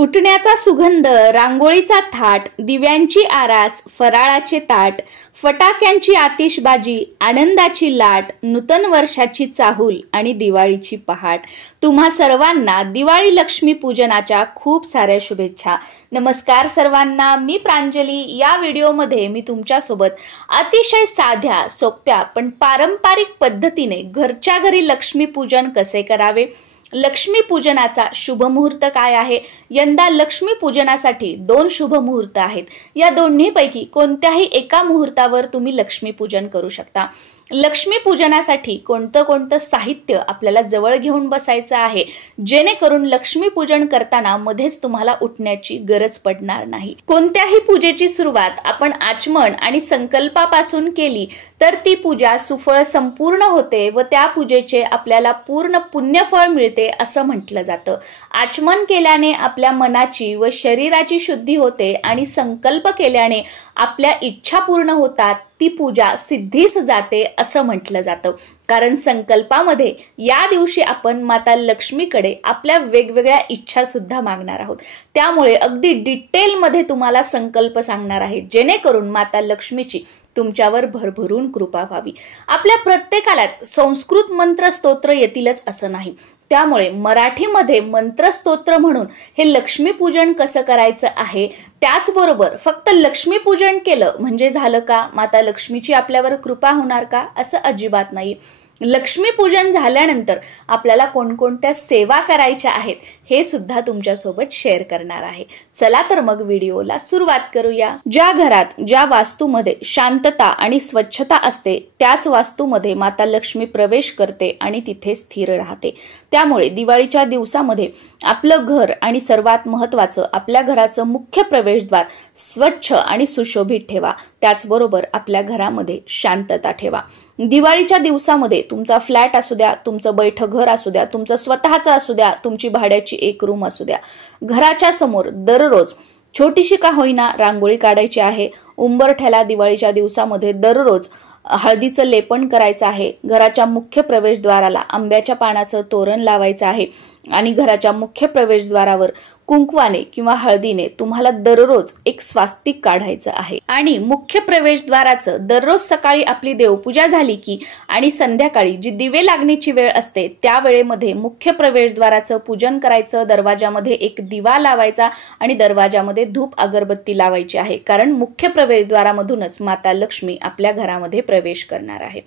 उठण्याचा सुगंध, रांगोळीचा थाट, दिव्यांची आरास, फराळाचे ताट, फटाक्यांची आतिषबाजी, आनंदाची लाट, नूतन वर्षाची चाहूल आणि दिवाळीची पहाट. तुम्हा सर्वांना दिवाळी लक्ष्मी पूजनाच्या खूप साऱ्या शुभेच्छा. नमस्कार सर्वांना, मी प्रांजली. या व्हिडिओमध्ये मी तुमच्यासोबत अतिशय साध्या, सोप्या पण पारंपरिक पद्धतीने घरच्या घरी लक्ष्मी पूजन कसे करावे, लक्ष्मी पूजनाचा शुभ मुहूर्त काय आहे. यंदा लक्ष्मी पूजनासाठी 2 शुभ मुहूर्त आहेत. या दोन्हीपैकी कोणत्याही एका मुहूर्तावर तुम्ही लक्ष्मी पूजन करू शकता. लक्ष्मी पूजनासाठी कोणतं साहित्य आपल्याला जवळ घेऊन बसायचं आहे, जेणेकरून लक्ष्मी पूजन करताना मध्येच तुम्हाला उठण्याची गरज पडणार नाही. कोणत्याही पूजेची सुरुवात आपण आचमन आणि संकल्पापासून केली तर ती पूजा सुफळ संपूर्ण होते व त्या पूजेचे आपल्याला पूर्ण पुण्यफळ मिळते असं म्हटलं जातं. आचमन केल्याने आपल्या मनाची व शरीराची शुद्धी होते आणि संकल्प केल्याने आपल्या इच्छा पूर्ण होतात. ती पूजा सिद्धीस जाते असं म्हटलं जातं. कारण संकल्पामध्ये या दिवशी आपण माता लक्ष्मीकडे आपल्या वेगवेगळ्या इच्छा सुद्धा मागणार आहोत. त्यामुळे अगदी डिटेलमध्ये तुम्हाला संकल्प सांगणार आहे, जेणेकरून माता लक्ष्मीची तुमच्यावर भरभरून कृपा व्हावी. आपल्या प्रत्येकालाच संस्कृत मंत्र स्तोत्र येतीलच असं नाही. त्यामुळे मराठीमध्ये मंत्रस्तोत्र म्हणून हे लक्ष्मी पूजन कसं करायचं आहे. त्याचबरोबर फक्त लक्ष्मी पूजन केलं म्हणजे झालं का, माता लक्ष्मीची आपल्यावर कृपा होणार का, असं अजिबात नाही. लक्ष्मी पूजन झाल्यानंतर आपल्याला कोणकोणत्या सेवा करायच्या आहेत हे सुद्धा तुमच्यासोबत शेअर करणार आहे. चला तर मग व्हिडिओला सुरुवात करूया. ज्या घरात, ज्या वास्तूमध्ये शांतता आणि स्वच्छता असते त्याच वास्तूमध्ये माता लक्ष्मी प्रवेश करते आणि तिथे स्थिर राहते. त्यामुळे दिवाळीच्या दिवसामध्ये आपलं घर आणि सर्वात महत्त्वाचं आपल्या घराचं मुख्य प्रवेशद्वार स्वच्छ आणि सुशोभित ठेवा. त्याचबरोबर आपल्या घरामध्ये शांतता ठेवा. दिवाळीच्या दिवसामध्ये तुमचा फ्लॅट असू द्या, तुमचं बैठक घर असू द्या, तुमचं स्वतःचं असू द्या, तुमची भाड्याची एक रूम असू द्या, घराच्या समोर दररोज छोटीशी का होईना रांगोळी काढायची आहे. उंबरठ्याला दिवाळीच्या दिवसामध्ये दररोज हळदीचं लेपन करायचं आहे. घराच्या मुख्य प्रवेशद्वाराला आंब्याच्या पानाचं तोरण लावायचं आहे आणि घराच्या मुख्य प्रवेशद्वारावर कुंकवाने किंवा हळदीने तुम्हाला दररोज एक स्वास्तिक काढायचं आहे. आणि मुख्य प्रवेशद्वाराचं दररोज सकाळी आपली देवपूजा झाली की आणि संध्याकाळी जी दिवे लागण्याची वेळ असते त्या वेळेमध्ये मुख्य प्रवेशद्वाराचं पूजन करायचं. दरवाजामध्ये एक दिवा लावायचा आणि दरवाजामध्ये धूप अगरबत्ती लावायची आहे. कारण मुख्य प्रवेशद्वारामधूनच माता लक्ष्मी आपल्या घरामध्ये प्रवेश करणार आहे.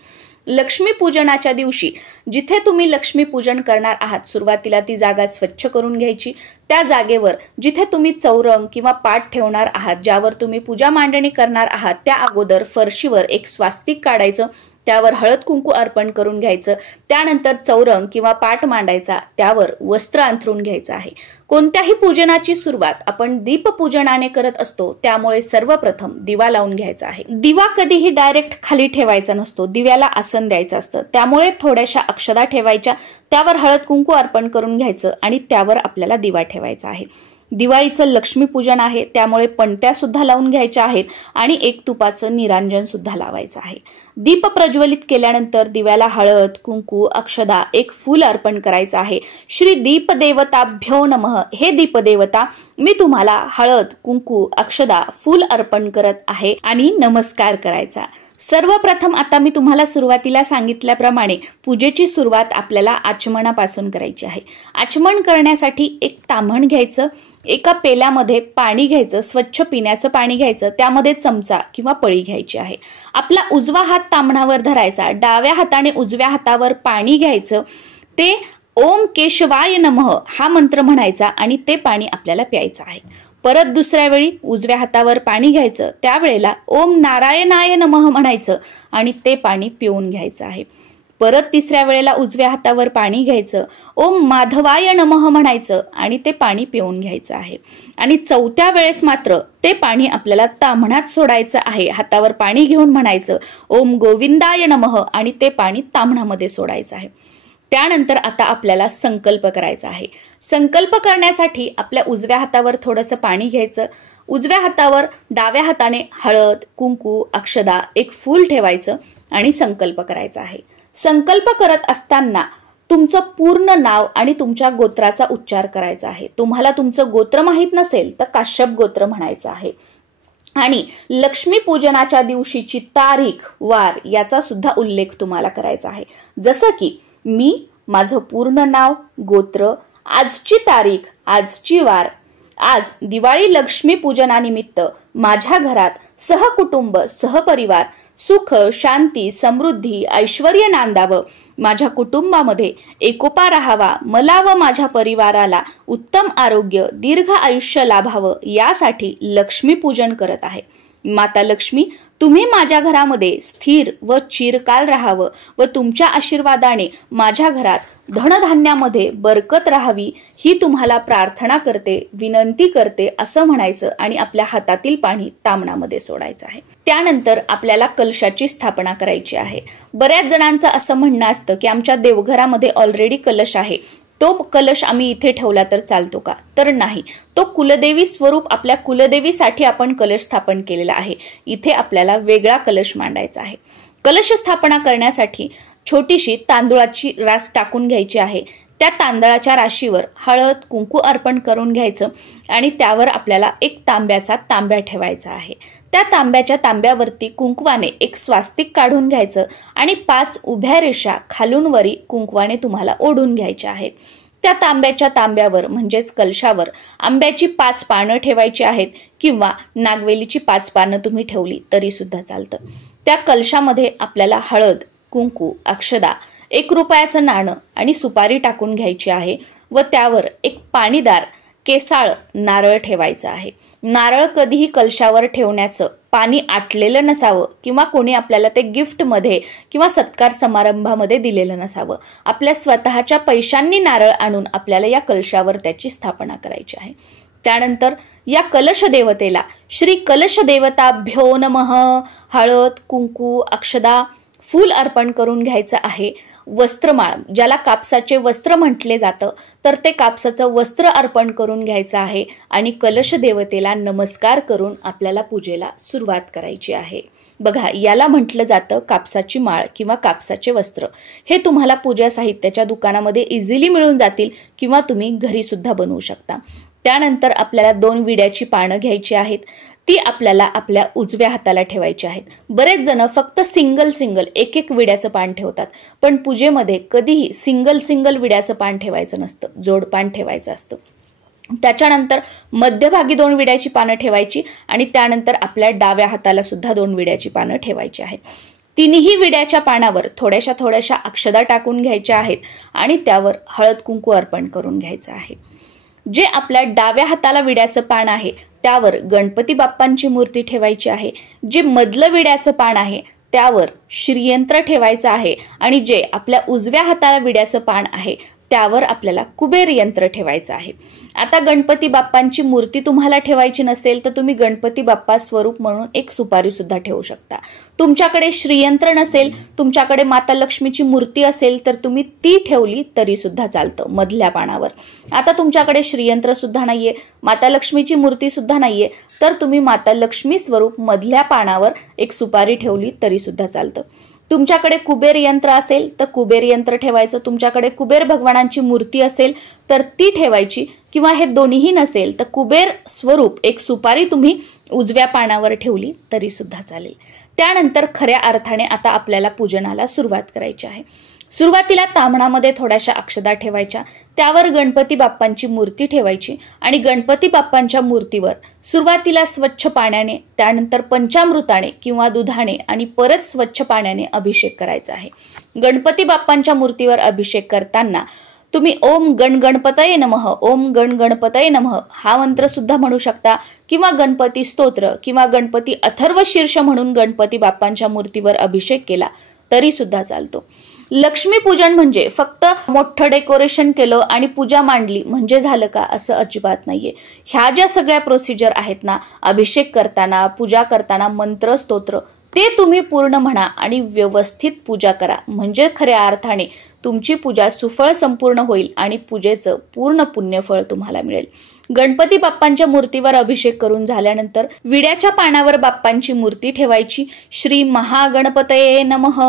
लक्ष्मी पूजनाच्या दिवशी जिथे तुम्ही लक्ष्मी पूजन करणार आहात, सुरुवातीला ती जागा स्वच्छ करून घ्यायची. त्या जागेवर जिथे तुम्ही चौरंग किंवा पाट ठेवणार आहात, ज्यावर तुम्ही पूजा मांडणी करणार आहात, त्या अगोदर फरशीवर एक स्वास्तिक काढायचं. त्यावर हळद कुंकू अर्पण करून घ्यायचं. त्यानंतर चौरंग किंवा पाट मांडायचा, त्यावर वस्त्र अंथरून घ्यायचं आहे. कोणत्याही पूजनाची सुरुवात आपण दीपपूजनाने करत असतो, त्यामुळे सर्वप्रथम दिवा लावून घ्यायचा आहे. दिवा कधीही डायरेक्ट खाली ठेवायचा नसतो, दिव्याला आसन द्यायचं असतं. त्यामुळे थोड्याशा अक्षदा ठेवायच्या, त्यावर हळद कुंकू अर्पण करून घ्यायचं आणि त्यावर आपल्याला दिवा ठेवायचा आहे. दिवाळीचं लक्ष्मी पूजन आहे, त्यामुळे पणत्या सुद्धा लावून घ्यायच्या आहेत आणि एक तुपाचं निरांजन सुद्धा लावायचं आहे. दीप प्रज्वलित केल्यानंतर दिव्याला हळद कुंकू अक्षदा एक फूल अर्पण करायचं आहे. श्री दीपदेवताभ्यो नमः. हे दीपदेवता, मी तुम्हाला हळद कुंकू अक्षदा फूल अर्पण करत आहे आणि नमस्कार करायचा. सर्वप्रथम आता मी तुम्हाला सुरुवातीला सांगितल्याप्रमाणे पूजेची सुरुवात आपल्याला आचमनापासून करायची आहे. आचमन करण्यासाठी एक ताम्हण घ्यायचं. एका पेल्यामध्ये पाणी घ्यायचं, स्वच्छ पिण्याचं पाणी घ्यायचं. त्यामध्ये चमचा किंवा पळी घ्यायची आहे. आपला उजवा हात ताम्हणावर धरायचा, डाव्या हाताने उजव्या हातावर पाणी घ्यायचं. ते ओम केशवाय नमः हा मंत्र म्हणायचा आणि ते पाणी आपल्याला प्यायचं आहे. परत दुसऱ्या वेळी उजव्या हातावर पाणी घ्यायचं, त्यावेळेला ओम नारायणाय नमः म्हणायचं आणि ते पाणी पिऊन घ्यायचं आहे. परत तिसऱ्या वेळेला उजव्या हातावर पाणी घ्यायचं, ओम माधवाय नमः म्हणायचं आणि ते पाणी पिऊन घ्यायचं आहे. आणि चौथ्या वेळेस मात्र ते पाणी आपल्याला ताम्हणात सोडायचं आहे. हातावर पाणी घेऊन म्हणायचं ओम गोविंदाय नमः आणि ते पाणी ताम्हणामध्ये सोडायचं आहे. त्यानंतर आता आपल्याला संकल्प करायचा आहे. संकल्प करण्यासाठी आपल्या उजव्या हातावर थोडंसं पाणी घ्यायचं. उजव्या हातावर डाव्या हाताने हळद कुंकू अक्षदा एक फूल ठेवायचं आणि संकल्प करायचा आहे. संकल्प करत असताना तुमचं पूर्ण नाव आणि तुमच्या गोत्राचा उच्चार करायचा आहे. तुम्हाला तुमचं गोत्र माहित नसेल तर काश्यप गोत्र म्हणायचं आहे. आणि लक्ष्मी पूजनाच्या दिवशीची तारीख वार याचा सुद्धा उल्लेख तुम्हाला करायचा आहे. जसं की मी माझं पूर्ण नाव, गोत्र, आजची तारीख, आजची वार, आज दिवाळी लक्ष्मी पूजनानिमित्त माझ्या घरात सहकुटुंब सहपरिवार सुख शांती समृद्धी ऐश्वर्य नांदावं, माझ्या कुटुंबामध्ये एकोपा राहावा, मला व माझ्या परिवाराला उत्तम आरोग्य दीर्घ आयुष्य लाभावं यासाठी लक्ष्मी पूजन करत आहे. माता लक्ष्मी, तुम्ही माझ्या घरामध्ये स्थिर व चिरकाल राहावं व तुमच्या आशीर्वादाने माझ्या घरात धनधान्यामध्ये बरकत राहावी ही तुम्हाला प्रार्थना करते, विनंती करते असं म्हणायचं आणि आपल्या हातातील पाणी तामणामध्ये सोडायचं आहे. त्यानंतर आपल्याला कलशाची स्थापना करायची आहे. बऱ्याच जणांचं असं म्हणणं असतं की आमच्या देवघरामध्ये ऑलरेडी कलश आहे, तो कलश आम्ही इथे ठेवला तर चालतो का? तर नाही, तो कुलदेवी स्वरूप आपल्या कुलदेवीसाठी आपण कलश स्थापन केलेला आहे. इथे आपल्याला वेगळा कलश मांडायचा आहे. कलश स्थापना करण्यासाठी छोटीशी तांदूळाची रास टाकून घ्यायची आहे. त्या तांदळाच्या राशीवर हळद कुंकू अर्पण करून घ्यायचं आणि त्यावर आपल्याला एक तांब्याचा तांब्या ठेवायचा आहे. त्या तांब्याच्या तांब्यावरती कुंकवाने एक स्वास्तिक काढून घ्यायचं आणि 5 उभ्या रेषा खालून वरी कुंकवाने तुम्हाला ओढून घ्यायच्या आहेत. त्या तांब्याच्या तांब्यावर म्हणजेच कलशावर आंब्याची 5 पानं ठेवायची आहेत किंवा नागवेलीची 5 पानं तुम्ही ठेवली तरी सुद्धा चालतं. त्या कलशामध्ये आपल्याला हळद कुंकू अक्षदा 1 रुपयाचं नाणं आणि सुपारी टाकून घ्यायची आहे व त्यावर एक पाणीदार केसाळ नारळ ठेवायचं आहे. नारळ कधीही कलशावर ठेवण्याचं पाणी आटलेलं नसावं किंवा कोणी आपल्याला ते गिफ्टमध्ये किंवा सत्कार समारंभामध्ये दिलेलं नसावं. आपल्या स्वतःच्या पैशांनी नारळ आणून आपल्याला या कलशावर त्याची स्थापना करायची आहे. त्यानंतर या कलश देवतेला श्री कलश देवताभ्यो नमः हळद कुंकू अक्षदा फूल अर्पण करून घ्यायचं आहे. वस्त्रमाळ, ज्याला कापसाचे वस्त्र म्हटले जातं, तर ते कापसाचं वस्त्र अर्पण करून घ्यायचं आहे आणि कलश देवतेला नमस्कार करून आपल्याला पूजेला सुरुवात करायची आहे. बघा, याला म्हटलं जातं कापसाची माळ किंवा कापसाचे वस्त्र. हे तुम्हाला पूजा साहित्याच्या दुकानामध्ये इझिली मिळून जातील किंवा तुम्ही घरी सुद्धा बनवू शकता. त्यानंतर आपल्याला 2 विड्याची पानं घ्यायची आहेत. ती आपल्याला आपल्या उजव्या हाताला ठेवायची आहेत. बरेच जण फक्त सिंगल एक विड्याचं पान ठेवतात, पण पूजेमध्ये कधीही सिंगल विड्याचं पान ठेवायचं नसतं, जोडपान ठेवायचं असतं. त्याच्यानंतर मध्यभागी 2 विड्याची पानं ठेवायची आणि त्यानंतर आपल्या डाव्या हाताला सुद्धा 2 विड्याची पानं ठेवायची आहेत. तिन्ही विड्याच्या पानावर थोड्याशा अक्षदा टाकून घ्यायच्या आहेत आणि त्यावर हळद कुंकू अर्पण करून घ्यायचं आहे. जे आपल्या डाव्या हाताला विड्याचं पान आहे त्यावर गणपती बाप्पांची मूर्ती ठेवायची आहे. जे मधलं विड्याचं पान आहे त्यावर श्रीयंत्र ठेवायचं आहे आणि जे आपल्या उजव्या हाताला विड्याचं पान आहे त्यावर आपल्याला कुबेर यंत्र ठेवायचं आहे. आता गणपती बाप्पांची मूर्ती तुम्हाला ठेवायची नसेल तर तुम्ही गणपती बाप्पा स्वरूप म्हणून एक सुपारी सुद्धा ठेवू शकता. तुमच्याकडे श्रीयंत्र नसेल, तुमच्याकडे माता लक्ष्मीची मूर्ती असेल तर तुम्ही ती ठेवली तरी सुद्धा चालतं मधल्या पानावर. आता तुमच्याकडे श्रीयंत्र सुद्धा नाहीये, माता लक्ष्मीची मूर्ती सुद्धा नाहीये, तर तुम्ही माता लक्ष्मी स्वरूप मधल्या पानावर एक सुपारी ठेवली तरी सुद्धा चालतं. तुमच्याकडे कुबेर यंत्र असेल तर कुबेर यंत्र ठेवायचं. तुमच्याकडे कुबेर भगवानांची मूर्ती असेल तर ती ठेवायची किंवा हे दोन्हीही नसेल तर कुबेर स्वरूप एक सुपारी तुम्ही उजव्या पानावर ठेवली तरी सुद्धा चालेल. त्यानंतर खऱ्या अर्थाने आता आपल्याला पूजनाला सुरुवात करायची आहे. सुरुवातीला ताम्हणामध्ये थोड्याशा अक्षदा ठेवायच्या, त्यावर गणपती बाप्पांची मूर्ती ठेवायची आणि गणपती बाप्पांच्या मूर्तीवर सुरुवातीला स्वच्छ पाण्याने, त्यानंतर पंचामृताने किंवा दुधाने आणि परत स्वच्छ पाण्याने अभिषेक करायचा आहे. गणपती बाप्पांच्या मूर्तीवर अभिषेक करताना तुम्ही ओम गण गणपतये नमः, ओम गण गणपतये नमः हा मंत्र सुद्धा म्हणू शकता किंवा गणपती स्तोत्र किंवा गणपती अथर्व शीर्ष म्हणून गणपती बाप्पांच्या मूर्तीवर अभिषेक केला तरी सुद्धा चालतो. लक्ष्मी पूजन म्हणजे फक्त मोठं डेकोरेशन केलं आणि पूजा मांडली म्हणजे झालं का, असं अजिबात नाहीये. ह्या ज्या सगळ्या प्रोसिजर आहेत ना, अभिषेक करताना पूजा करताना मंत्र स्तोत्र ते तुम्ही पूर्ण म्हणा आणि व्यवस्थित पूजा करा, म्हणजे खऱ्या अर्थाने तुमची पूजा सुफळ संपूर्ण होईल आणि पूजेचं पूर्ण पुण्यफळ तुम्हाला मिळेल. गणपती बाप्पांच्या मूर्तीवर अभिषेक करून झाल्यानंतर विड्याच्या पानावर बाप्पांची मूर्ती ठेवायची. श्री महागणपतये नमः,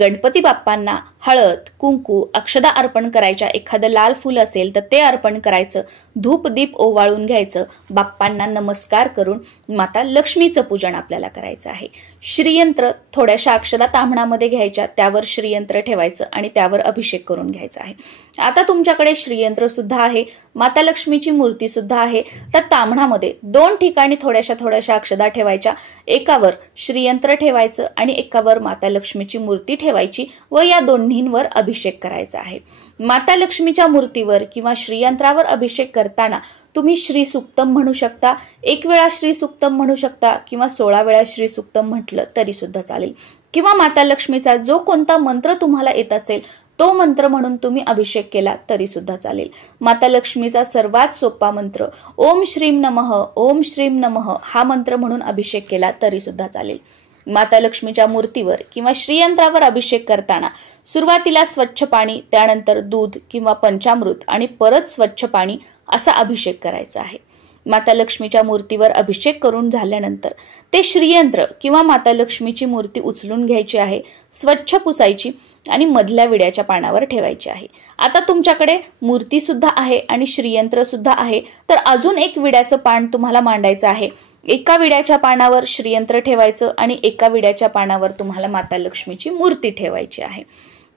गणपती बाप्पांना हळद, कुंकू, अक्षदा अर्पण करायच्या. एखादं लाल फूल असेल तर ते अर्पण करायचं. धूप दीप ओवाळून घ्यायचं. बाप्पांना नमस्कार करून माता लक्ष्मीचं पूजन आपल्याला करायचं आहे. श्रीयंत्र थोड्याशा अक्षदा ताम्हणामध्ये घ्यायच्या, त्यावर श्रीयंत्र ठेवायचं आणि त्यावर अभिषेक करून घ्यायचा आहे. आता तुमच्याकडे श्रीयंत्र सुद्धा आहे, माता लक्ष्मीची मूर्ती सुद्धा आहे. तर ताम्हणामध्ये 2 ठिकाणी थोड्याशा अक्षदा ठेवायच्या. एकावर श्रीयंत्र ठेवायचं आणि एकावर माता लक्ष्मीची मूर्ती ठेवायची व या दोन्हींवर अभिषेक करायचा आहे. माता लक्ष्मीच्या मूर्तीवर किंवा श्रीयंत्रावर अभिषेक करताना तुम्ही श्री सुक्तम म्हणू शकता. 1 वेळा श्री सुक्तम म्हणू शकता किंवा 16 वेळा श्री सुक्तम म्हटलं तरी सुद्धा चालेल. किंवा माता लक्ष्मीचा जो कोणता मंत्र तुम्हाला येत असेल तो मंत्र म्हणून तुम्ही अभिषेक केला तरी सुद्धा चालेल. माता लक्ष्मीचा सर्वात सोपा मंत्र ओम श्रीम नमः, ओम श्रीम नमः हा मंत्र म्हणून अभिषेक केला तरी सुद्धा चालेल. माता लक्ष्मीच्या मूर्तीवर किंवा श्रीयंत्रावर अभिषेक करताना सुरुवातीला स्वच्छ पाणी, त्यानंतर दूध किंवा पंचामृत आणि परत स्वच्छ पाणी असा अभिषेक करायचा आहे. माता लक्ष्मीच्या मूर्तीवर अभिषेक करून झाल्यानंतर ते श्रीयंत्र किंवा माता लक्ष्मीची मूर्ती उचलून घ्यायची आहे, स्वच्छ पुसायची आणि मधल्या विड्याच्या पानावर ठेवायची आहे. आता तुमच्याकडे मूर्ती सुद्धा आहे आणि श्रीयंत्र सुद्धा आहे, तर अजून एक विड्याचं पान तुम्हाला मांडायचं आहे. एका विड्याच्या पानावर श्रीयंत्र ठेवायचं आणि एका विड्याच्या पानावर तुम्हाला माता लक्ष्मीची मूर्ती ठेवायची आहे.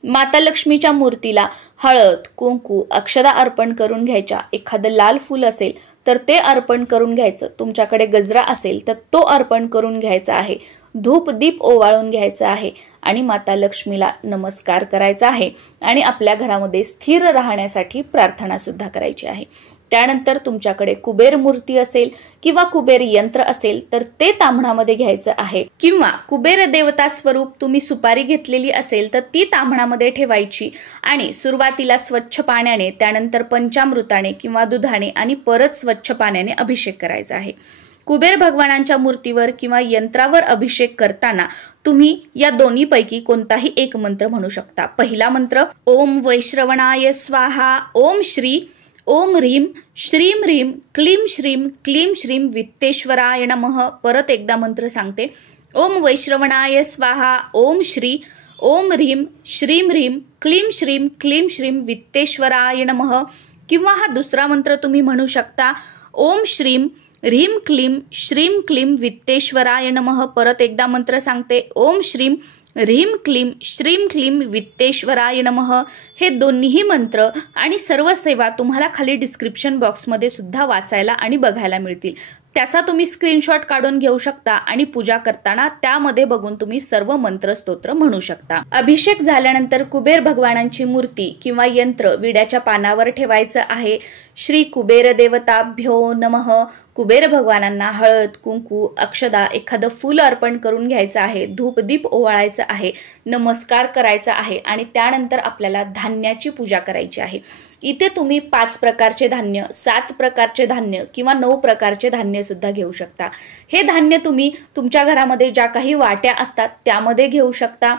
माता लक्ष्मीच्या मूर्तीला हळद, कुंकू, अक्षदा अर्पण करून घ्यायच्या. एखादं लाल फूल असेल तर ते अर्पण करून घ्यायचं. तुमच्याकडे गजरा असेल तर तो अर्पण करून घ्यायचा आहे. धूप दीप ओवाळून घ्यायचं आहे आणि माता लक्ष्मीला नमस्कार करायचा आहे आणि आपल्या घरामध्ये स्थिर राहण्यासाठी प्रार्थना सुद्धा करायची आहे. त्यानंतर तुमच्याकडे कुबेर मूर्ती असेल किंवा कुबेर यंत्र असेल तर ते ताम्हणामध्ये घ्यायचं आहे. किंवा कुबेर देवता स्वरूप तुम्ही सुपारी घेतलेली असेल तर ती ताम्हणामध्ये ठेवायची आणि सुरुवातीला स्वच्छ पाण्याने, त्यानंतर पंचामृताने किंवा दुधाने आणि परत स्वच्छ पाण्याने अभिषेक करायचा आहे. कुबेर भगवानांच्या मूर्तीवर किंवा यंत्रावर अभिषेक करताना तुम्ही या दोन्हीपैकी कोणताही एक मंत्र म्हणू शकता. पहिला मंत्र ओम वैश्रवणाय स्वाहा, ओम श्री, ओम ह्रीम श्रीम ह्रीम क्लीम श्रीम वित्तेश्वराय नमः. परत एकदा मंत्र सांगते. ओम वैश्रवणाय स्वाहा, ओम श्री, ओम ह्रीम श्रीम क्लीम श्रीम वित्तेश्वराय नमः. किंवा हा दुसरा मंत्र तुम्ही म्हणू शकता. ओम श्रीम ह्रीम क्लीम वित्तेश्वराय नमः. परत एकदा मंत्र सांगते. ओम श्रीम ह्रीम क्लीम वित्तेश्वराय नमः. हे दोन्हीही मंत्र आणि सर्व सेवा तुम्हाला खाली डिस्क्रिप्शन बॉक्समध्ये सुद्धा वाचायला आणि बघायला मिळतील. त्याचा तुम्ही स्क्रीनशॉट काढून घेऊ शकता आणि पूजा करताना त्यामध्ये बघून तुम्ही सर्व मंत्र स्तोत्र म्हणू शकता. अभिषेक झाल्यानंतर कुबेर भगवानांची मूर्ती किंवा यंत्र विड्याच्या पानावर ठेवायचं आहे. श्री कुबेर देवताभ्यो नमः. कुबेर भगवानांना हळद, कुंकू, अक्षदा, एखादं फूल अर्पण करून घ्यायचं आहे. धूप दीप ओवाळायचं आहे, नमस्कार करायचा आहे आणि त्यानंतर आपल्याला धान्याची पूजा करायची आहे. इथे तुम्ही 5 प्रकारचे धान्य, 7 प्रकारचे धान्य किंवा 9 प्रकारचे धान्य सुद्धा घेऊ शकता. हे धान्य तुम्ही तुमच्या घरामध्ये ज्या काही वाट्या असतात त्यामध्ये घेऊ शकता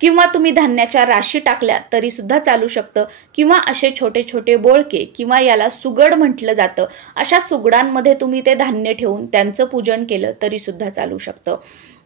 किंवा तुम्ही धान्याच्या राशी टाकल्या तरी सुद्धा चालू शकतं. किंवा असे छोटे छोटे बोळके किंवा याला सुगड म्हटलं जातं, अशा सुगडांमध्ये तुम्ही ते धान्य ठेवून त्यांचं पूजन केलं तरी सुद्धा चालू शकतं.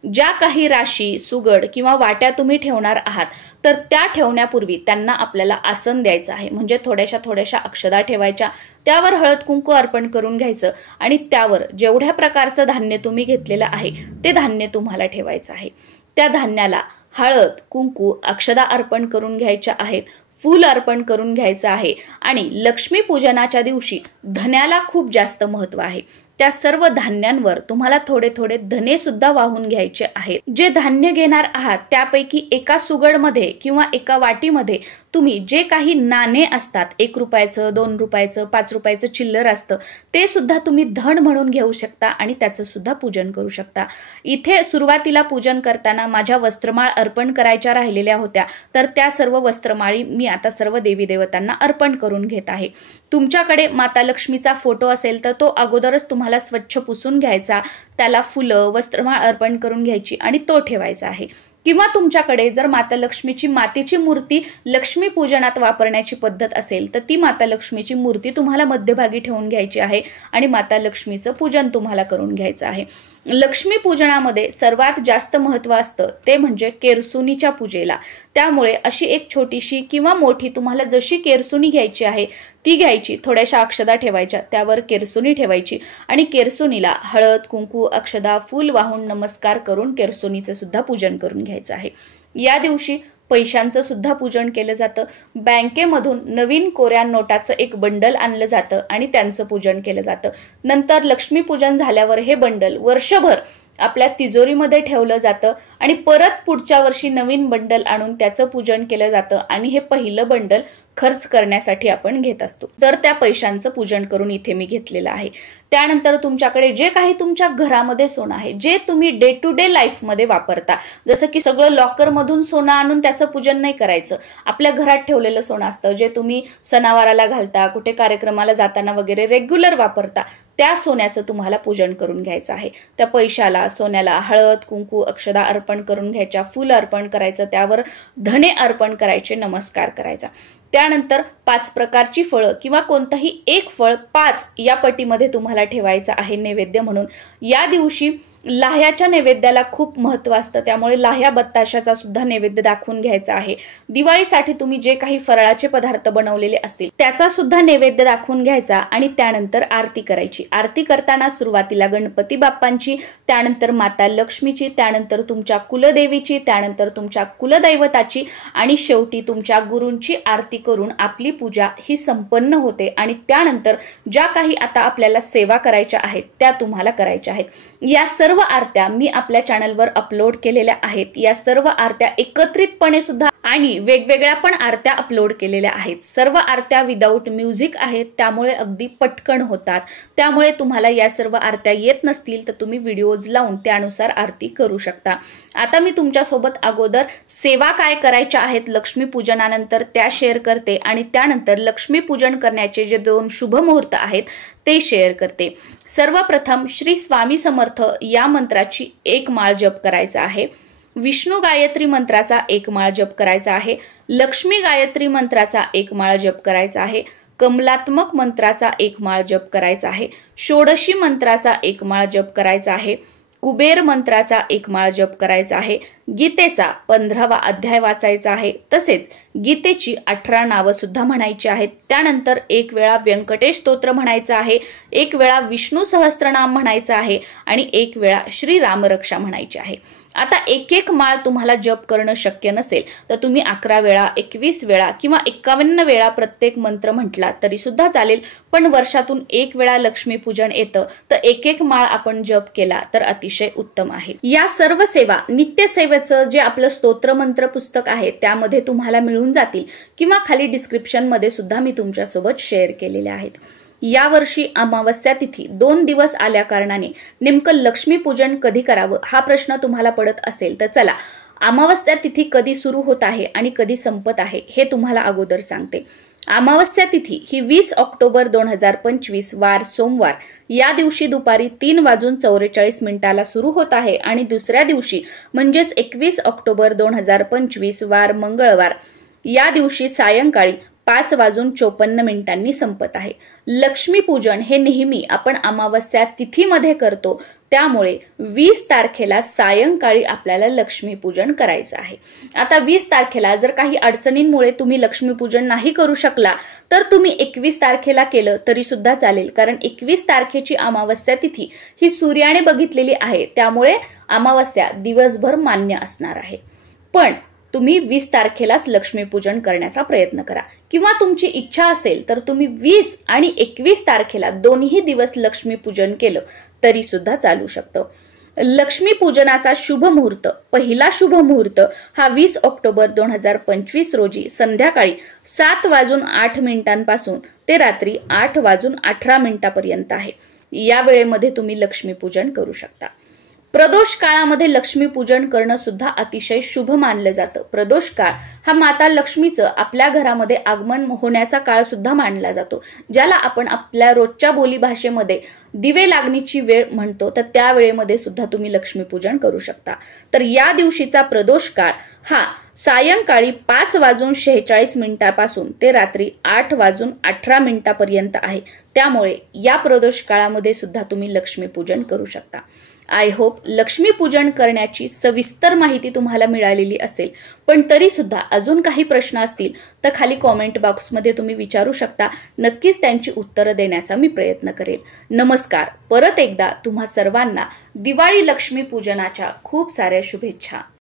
ज्या काही राशी, सुगड किंवा वाट्या तुम्ही ठेवणार आहात तर त्या ठेवण्यापूर्वी त्यांना आपल्याला आसन द्यायचं आहे. म्हणजे थोड्याशा अक्षदा ठेवायच्या, त्यावर हळद कुंकू अर्पण करून घ्यायचं आणि त्यावर जेवढ्या प्रकारचं धान्य तुम्ही घेतलेलं आहे ते धान्य तुम्हाला ठेवायचं आहे. त्या धान्याला हळद, कुंकू, अक्षदा अर्पण करून घ्यायच्या आहेत, फूल अर्पण करून घ्यायचं आहे. आणि लक्ष्मी पूजनाच्या दिवशी धन्याला खूप जास्त महत्त्व आहे. त्या सर्व धान्यांवर तुम्हाला थोडे धने सुद्धा वाहून घ्यायचे आहेत. जे धान्य घेणार आहात त्यापैकी एका सुगडमध्ये किंवा एका वाटीमध्ये तुम्ही जे काही नाणे असतात, 1 रुपयाचं, 2 रुपयाचं, 5 रुपयाचं चिल्लर असतं ते सुद्धा तुम्ही धन म्हणून घेऊ शकता आणि त्याचं सुद्धा पूजन करू शकता. इथे सुरुवातीला पूजन करताना माझ्या वस्त्रमाळ अर्पण करायच्या राहिलेल्या होत्या, तर त्या सर्व वस्त्रमाळी मी आता सर्व देवी देवतांना अर्पण करून घेत आहे. तुमच्याकडे माता लक्ष्मीचा फोटो असेल तर तो अगोदरच तुम्हाला स्वच्छ पुसून घ्यायचा, त्याला फुलं, वस्त्रमाळ अर्पण करून घ्यायची आणि तो ठेवायचा आहे. किंवा तुमच्याकडे जर माता लक्ष्मीची मातीची मूर्ती लक्ष्मी पूजनात वापरण्याची पद्धत असेल तर ती माता लक्ष्मीची मूर्ती तुम्हाला मध्यभागी ठेवून घ्यायची आहे आणि माता लक्ष्मीचं पूजन तुम्हाला करून घ्यायचं आहे. लक्ष्मी पूजनामध्ये सर्वात जास्त महत्त्व असतं ते म्हणजे केरसुनीच्या पूजेला। त्यामुळे अशी एक छोटीशी किंवा मोठी तुम्हाला जशी केरसुनी घ्यायची आहे ती घ्यायची, थोड्याशा अक्षदा ठेवायच्या, त्यावर केरसुनी ठेवायची आणि केरसुनीला हळद कुंकू अक्षदा फूल वाहून नमस्कार करून केरसुनीचे सुद्धा पूजन करून घ्यायचं आहे। या दिवशी पैशांचं सुद्धा पूजन केलं जातं। बँकेमधून नवीन कोऱ्या नोटाचं एक बंडल आणलं जातं आणि त्यांचं पूजन केलं जातं। नंतर लक्ष्मी पूजन झाल्यावर हे बंडल वर्षभर आपल्या तिजोरीमध्ये ठेवलं जातं आणि परत पुढच्या वर्षी नवीन बंडल आणून त्याचं पूजन केलं जातं आणि हे पहिलं बंडल खर्च करण्यासाठी आपण घेत असतो। तर त्या पैशांचं पूजन करून इथे मी घेतलेलं आहे। त्यानंतर तुमच्याकडे जे काही तुमच्या घरामध्ये सोनं आहे, जे तुम्ही डे टू डे लाईफ मध्ये वापरता, जसं की सगळं लॉकर मधून सोनं आणून त्याचं पूजन नाही करायचं। आपल्या घरात ठेवलेलं सोनं असतं जे तुम्ही सणावाराला घालता, कुठे कार्यक्रमाला जाताना वगैरे रेग्युलर वापरता, त्या सोन्याचं तुम्हाला पूजन करून घ्यायचं आहे। त्या पैशाला सोन्याला हळद कुंकू अक्षदा अर्पण करून घ्यायच्या, फूल अर्पण करायचं, त्यावर धने अर्पण करायचे, नमस्कार करायचा। त्यानंतर 5 प्रकारची फळं किंवा कोणतंही एक फळ 5 या पटीमध्ये तुम्हाला ठेवायचं आहे नैवेद्य म्हणून। या दिवशी लाह्याच्या नैवेद्याला खूप महत्त्व असतं, त्यामुळे लाह्या बत्ताशाचा सुद्धा नैवेद्य दाखवून घ्यायचा आहे। दिवाळीसाठी तुम्ही जे काही फराळाचे पदार्थ बनवलेले असतील त्याचा सुद्धा नैवेद्य दाखवून घ्यायचा आणि त्यानंतर आरती करायची। आरती करताना सुरुवातीला गणपती बाप्पांची, त्यानंतर माता लक्ष्मीची, त्यानंतर तुमच्या कुलदेवीची, त्यानंतर तुमच्या कुलदैवताची आणि शेवटी तुमच्या गुरूंची आरती करून आपली पूजा ही संपन्न होते। आणि त्यानंतर ज्या काही आता आपल्याला सेवा करायच्या आहेत त्या तुम्हाला करायच्या आहेत। या सर्व आरत्या मी आपल्या चॅनलवर अपलोड केलेल्या आहेत। या सर्व आरत्या एकत्रितपणे सुद्धा आणि वेगवेगळ्या पण आरत्या अपलोड केलेल्या आहेत। सर्व आरत्या विदाऊट म्युझिक आहेत, त्यामुळे अगदी पटकन होतात। त्यामुळे तुम्हाला या सर्व आरत्या येत नसतील तर तुम्ही व्हिडिओज लावून त्यानुसार आरती करू शकता। आता मी तुमच्यासोबत अगोदर सेवा काय करायच्या आहेत लक्ष्मी पूजनानंतर त्या शेअर करते आणि त्यानंतर लक्ष्मी पूजन करण्याचे जे 2 शुभ मुहूर्त आहेत ते शेअर करते। सर्वप्रथम श्री स्वामी समर्थ या मंत्राची 1 माळ जप करायचा आहे। विष्णू गायत्री मंत्राचा 1 माळ जप करायचा आहे। लक्ष्मी गायत्री मंत्राचा 1 माळ जप करायचा आहे। कमलात्मक मंत्राचा 1 माळ जप करायचा आहे। षोडशी मंत्राचा 1 माळ जप करायचा आहे। कुबेर मंत्राचा 1 माळ जप करायचा आहे। गीतेचा 15वा अध्याय वाचायचा आहे। तसेच गीतेची 18 नावं सुद्धा म्हणायची आहेत। त्यानंतर 1 वेळा व्यंकटेश स्तोत्र म्हणायचं आहे, 1 वेळा विष्णू सहस्त्रनाम म्हणायचं आहे आणि 1 वेळा श्री रामरक्षा म्हणायची आहे। आता एक माळ तुम्हाला जप करणं शक्य नसेल तर तुम्ही 11 वेळा 21 वेळा किंवा 51 वेळा प्रत्येक मंत्र म्हटला तरी सुद्धा चालेल, पण वर्षातून 1 वेळा लक्ष्मी पूजन येतं तर एक माळ आपण जप केला तर अतिशय उत्तम आहे। या सर्व सेवा नित्य सेवेचं जे आपलं स्तोत्र मंत्र पुस्तक आहे त्यामध्ये तुम्हाला मिळून जातील किंवा खाली डिस्क्रिप्शन मध्ये सुद्धा मी तुमच्यासोबत शेअर केलेले आहेत। या वर्षी अमावस्या तिथी 2 दिवस आल्या कारणाने नेमकं लक्ष्मी पूजन कधी करावं हा प्रश्न तुम्हाला पडत असेल तर चला अमावस्या तिथी कधी सुरू होत आहे आणि कधी संपत आहे हे तुम्हाला अगोदर सांगते। अमावस्या तिथी ही 20 ऑक्टोबर 2025 वार सोमवार या दिवशी दुपारी 3:44 सुरू होत आहे आणि दुसऱ्या दिवशी म्हणजेच 21 ऑक्टोबर 2025 वार मंगळवार या दिवशी सायंकाळी 5:54 संपत आहे। लक्ष्मी पूजन हे नेहमी आपण अमावस्या तिथीमध्ये करतो, त्यामुळे 20 तारखेला सायंकाळी आपल्याला लक्ष्मी पूजन करायचं आहे। आता 20 तारखेला जर काही अडचणींमुळे तुम्ही लक्ष्मी पूजन नाही करू शकला तर तुम्ही 21 तारखेला केलं तरी सुद्धा चालेल, कारण 21 तारखेची अमावस्या तिथी ही सूर्याने बघितलेली आहे, त्यामुळे अमावस्या दिवसभर मान्य असणार आहे। पण तुम्ही 20 तारखेलाच लक्ष्मी पूजन करण्याचा प्रयत्न करा किंवा तुमची इच्छा असेल तर तुम्ही 20 आणि 21 तारखेला दोन्ही दिवस लक्ष्मी पूजन केलं तरी सुद्धा चालू शकतं। लक्ष्मी पूजनाचा शुभ मुहूर्त, पहिला शुभ मुहूर्त हा 20 ऑक्टोबर 2025 रोजी संध्याकाळी 7:08 पासून ते रात्री 8:18 पर्यंत आहे। या वेळेमध्ये तुम्ही लक्ष्मी पूजन करू शकता। प्रदोष काळामध्ये लक्ष्मी पूजन करणं सुद्धा अतिशय शुभ मानलं जातं। प्रदोष काळ हा माता लक्ष्मीचं आपल्या घरामध्ये आगमन होण्याचा काळ सुद्धा मानला जातो, ज्याला आपण आपल्या रोजच्या बोलीभाषेमध्ये दिवे लागणीची वेळ म्हणतो, तर त्या वेळेमध्ये सुद्धा तुम्ही लक्ष्मी पूजन करू शकता। तर या दिवशीचा प्रदोष काळ हा सायंकाळी 5:46 पासून ते रात्री 8:18 पर्यंत आहे, त्यामुळे या प्रदोष काळामध्ये सुद्धा तुम्ही लक्ष्मी पूजन करू शकता। आय होप लक्ष्मीपूजन करण्याची सविस्तर माहिती तुम्हाला मिळालेली असेल. पण तरी सुद्धा अजून काही प्रश्न असतील तर खाली कॉमेंट बॉक्समध्ये तुम्ही विचारू शकता. नक्कीच त्यांची उत्तरं देण्याचा मी प्रयत्न करेल. नमस्कार. परत एकदा तुम्हा सर्वांना दिवाळी लक्ष्मीपूजनाच्या खूप साऱ्या शुभेच्छा.